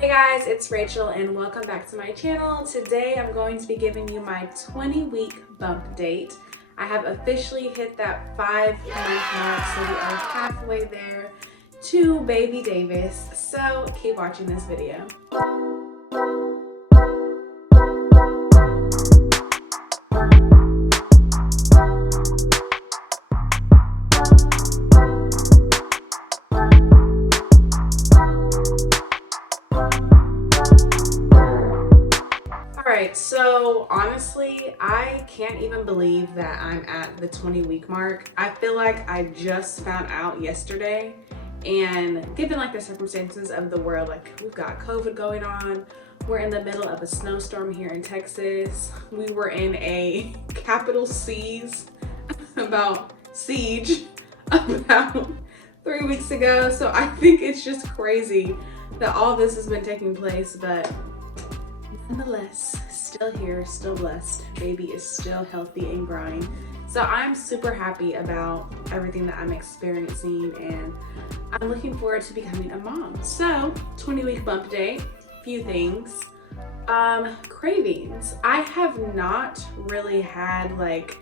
Hey guys, it's Rachel and welcome back to my channel. Today I'm going to be giving you my 20-week bump date. I have officially hit that 5-month mark, so we are halfway there to baby Davis. So keep watching this video. Alright, so honestly, I can't even believe that I'm at the 20-week mark. I feel like I just found out yesterday, and given like the circumstances of the world, like we've got COVID going on, we're in the middle of a snowstorm here in Texas, we were in a capital C's siege about 3 weeks ago, so I think it's just crazy that all this has been taking place, but nonetheless, still here, still blessed. Baby is still healthy and growing. So I'm super happy about everything that I'm experiencing, and I'm looking forward to becoming a mom. So 20-week bump date, few things. Cravings. I have not really had like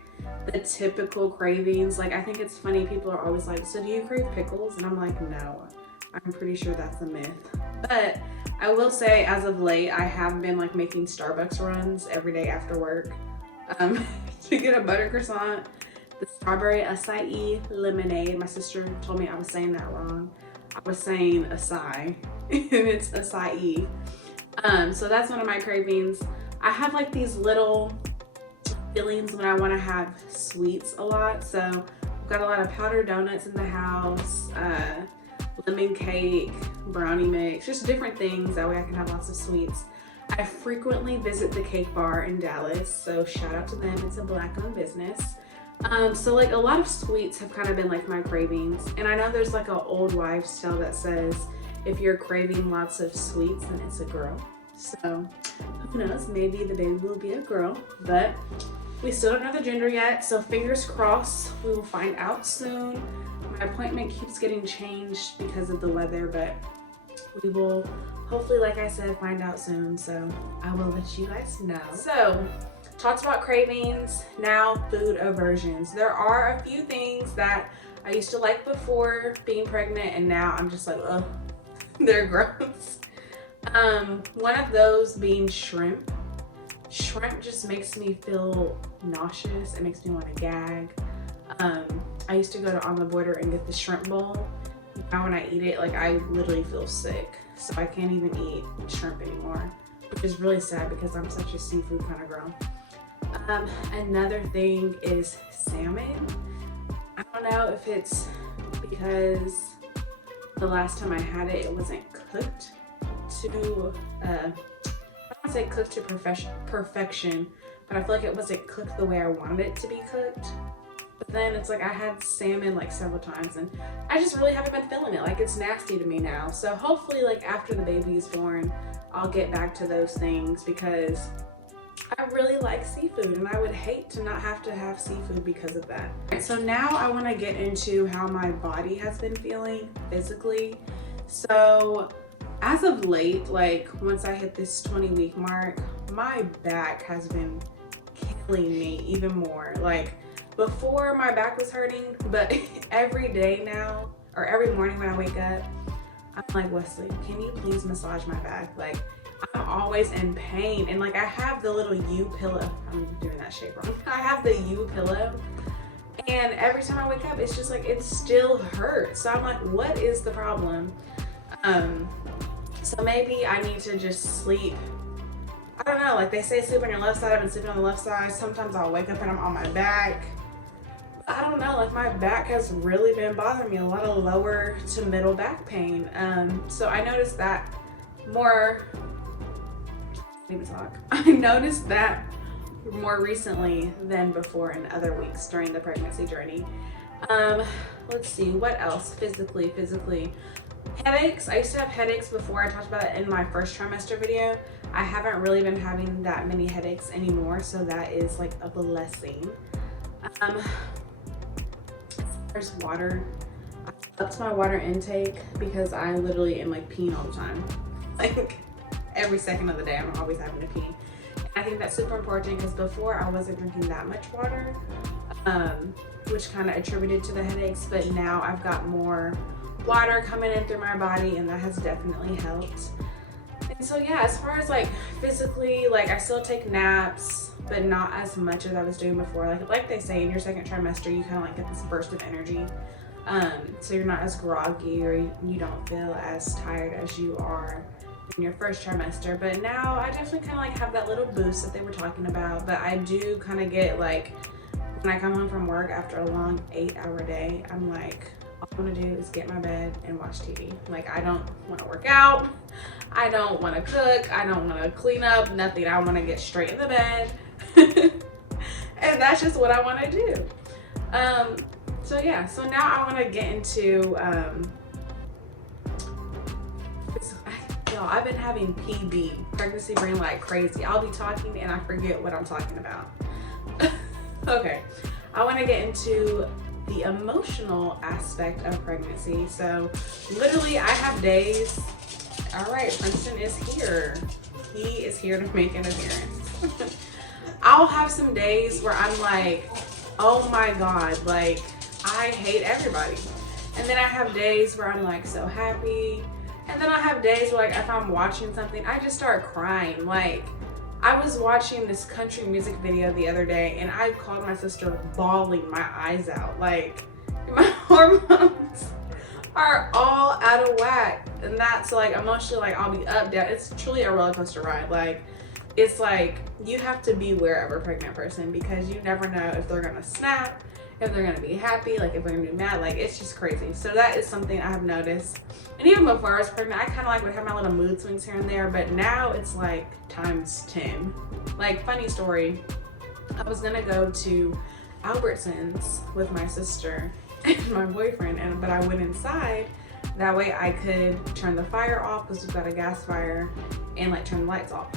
the typical cravings. Like I think it's funny, people are always like, so do you crave pickles? And I'm like, no, I'm pretty sure that's a myth. But I will say, as of late, I have been like making Starbucks runs every day after work to get a butter croissant, the strawberry acai lemonade. My sister told me I was saying that wrong. I was saying acai and it's acai. So that's one of my cravings. I have like these little feelings when I want to have sweets a lot. So I've got a lot of powdered donuts in the house, lemon cake, brownie mix, just different things. That way I can have lots of sweets. I frequently visit the cake bar in Dallas, so shout out to them. It's a Black-owned business. So like a lot of sweets have kind of been like my cravings. And I know there's like an old wives' tale that says if you're craving lots of sweets, then it's a girl. So who knows, maybe the baby will be a girl, but we still don't know the gender yet. So fingers crossed, we will find out soon. My appointment keeps getting changed because of the weather, but we will hopefully, like I said, find out soon. So I will let you guys know. So talked about cravings, now food aversions. There are a few things that I used to like before being pregnant, and now I'm just like, ugh, they're gross. One of those being shrimp. Shrimp just makes me feel nauseous. It makes me want to gag. I used to go to On the Border and get the shrimp bowl. Now when I eat it, like I literally feel sick. So I can't even eat shrimp anymore, which is really sad because I'm such a seafood kind of girl. Another thing is salmon. I don't know if it's because the last time I had it, it wasn't cooked to, I don't want to say cooked to perfection, but I feel like it wasn't cooked the way I wanted it to be cooked. But then it's like I had salmon like several times and I just really haven't been feeling it. Like it's nasty to me now. So hopefully like after the baby is born, I'll get back to those things because I really like seafood and I would hate to not have to have seafood because of that. So now I want to get into how my body has been feeling physically. So as of late, like once I hit this 20-week mark, my back has been killing me even more. Like before my back was hurting, but every day now, or every morning when I wake up, I'm like, Wesley, can you please massage my back? Like I'm always in pain. And like I have the little U pillow. I'm doing that shape wrong. I have the U pillow. And every time I wake up, it's just like, it still hurts. So I'm like, what is the problem? So maybe I need to just sleep. I don't know, like they say sleep on your left side. I've been sleeping on the left side. Sometimes I'll wake up and I'm on my back. I don't know, like my back has really been bothering me, a lot of lower to middle back pain. So I noticed that more, I noticed that more recently than before in other weeks during the pregnancy journey. Let's see, what else physically? Headaches. I used to have headaches before. I talked about it in my first trimester video. I haven't really been having that many headaches anymore, so that is like a blessing. There's water. I upped my water intake because I literally am like peeing all the time. Like every second of the day I'm always having to pee. And I think that's super important because before I wasn't drinking that much water, which kind of attributed to the headaches, but now I've got more water coming in through my body and that has definitely helped. And so yeah, as far as like physically, like I still take naps, but not as much as I was doing before. Like they say in your second trimester, you kind of like get this burst of energy. So you're not as groggy or you don't feel as tired as you are in your first trimester. But now I definitely kind of like have that little boost that they were talking about. But I do kind of get like, when I come home from work after a long 8-hour day, I'm like, all I want to do is get in my bed and watch TV. Like I don't want to work out. I don't want to cook. I don't want to clean up, nothing. I want to get straight in the bed. And that's just what I want to do. So yeah, so now I want to get into, y'all, I've been having PB, pregnancy brain like crazy. I'll be talking and I forget what I'm talking about. Okay, I want to get into the emotional aspect of pregnancy. So literally I have days, all right, Princeton is here. He is here to make an appearance. I'll have some days where I'm like, oh my God, like I hate everybody. And then I have days where I'm like so happy. And then I have days where like if I'm watching something, I just start crying. Like I was watching this country music video the other day and I called my sister bawling my eyes out. Like my hormones are all out of whack. And that's like emotionally, like I'll be up, down. It's truly a roller coaster ride. Like it's like you have to beware of a pregnant person because you never know if they're gonna snap, if they're gonna be happy, like if they're gonna be mad. Like it's just crazy. So that is something I have noticed. And even before I was pregnant, I kind of like would have my little mood swings here and there, but now it's like times 10. Like funny story, I was gonna go to Albertsons with my sister and my boyfriend, but I went inside. That way I could turn the fire off because we've got a gas fire and like turn the lights off.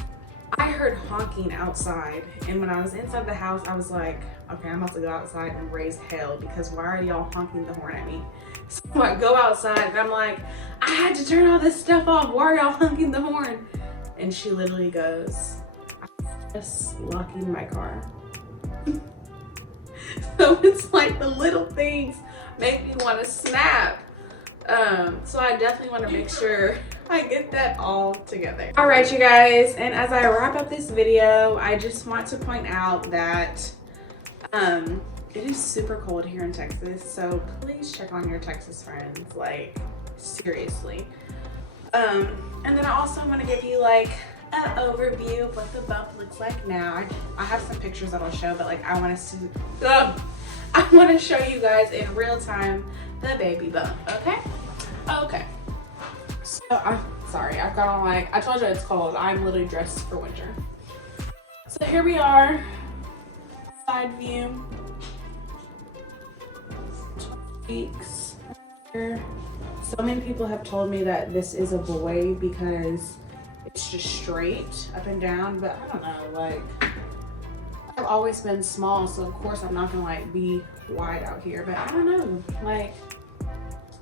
I heard honking outside, and when I was inside the house, I was like, okay, I'm about to go outside and raise hell because why are y'all honking the horn at me? So I go outside and I'm like, I had to turn all this stuff off. Why are y'all honking the horn? And she literally goes, I'm just locking my car. So it's like the little things make me want to snap. So I definitely want to make sure I get that all together. All right, you guys, and as I wrap up this video, I just want to point out that it is super cold here in Texas, so please check on your Texas friends, like seriously. And then I also want to give you like an overview of what the bump looks like now. I have some pictures that I'll show, but like I want to show you guys in real time the baby bump. Okay. So I'm sorry, I've got on like, I told you it's cold. I'm literally dressed for winter. So here we are, side view. 12 weeks. So many people have told me that this is a boy because it's just straight up and down, but I don't know, like I've always been small, so of course I'm not gonna like be wide out here, but I don't know, like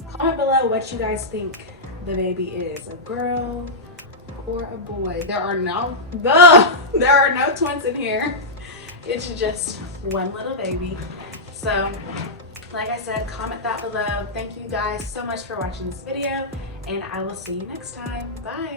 comment below what you guys think the baby is, a girl or a boy. There are no twins in here. It's just one little baby. So like I said, comment that below. Thank you guys so much for watching this video, and I will see you next time. Bye.